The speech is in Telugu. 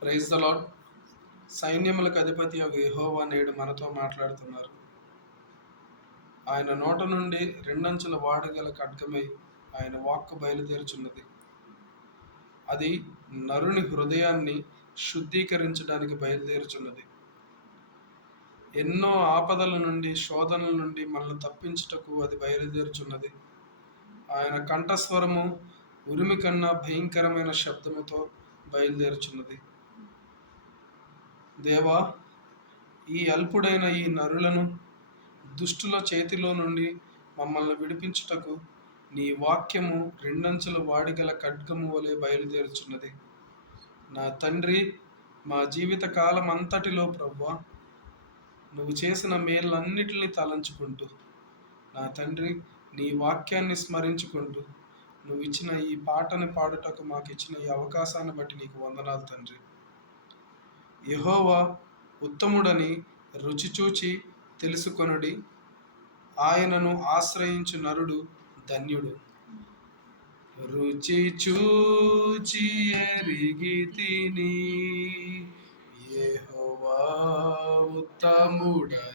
Praise the lord. సైన్యములకు అధిపతి యొక్క యెహోవా నేడు మనతో మాట్లాడుతున్నారు. ఆయన నోట నుండి రెండంచుల వాడగల ఖడ్గమై ఆయన వాక్కు బయలుదేరుచున్నది. అది నరుని హృదయాన్ని శుద్ధీకరించడానికి బయలుదేరుచున్నది. ఎన్నో ఆపదల నుండి, శోధనల నుండి మనల్ని తప్పించుటకు అది బయలుదేరుచున్నది. ఆయన కంఠస్వరము ఉరిమి కన్నా భయంకరమైన శబ్దముతో బయలుదేరుచున్నది. దేవా, ఈ అల్పుడైన ఈ నరులను దుష్టుల చేతిలో నుండి మమ్మల్ని విడిపించుటకు నీ వాక్యము రెండంచుల వాడిగల ఖడ్గము వలె బయలుదేరుచున్నది. నా తండ్రి, మా జీవిత కాలం అంతటిలో ప్రభువా, నువ్వు చేసిన మేళ్ళన్నిటిని తలంచుకుంటూ, నా తండ్రి, నీ వాక్యాన్ని స్మరించుకుంటూ నువ్వు ఇచ్చిన ఈ పాటని పాడుటకు మాకు ఇచ్చిన ఈ అవకాశాన్ని బట్టి నీకు వందనాలు తండ్రి. యెహోవా ఉత్తముడని రుచి చూచి తెలుసుకొనుడి, ఆయనను ఆశ్రయించు నరుడు ధన్యుడు. రుచి చూచి ఎరిగితిని, యెహోవా ఉత్తముడని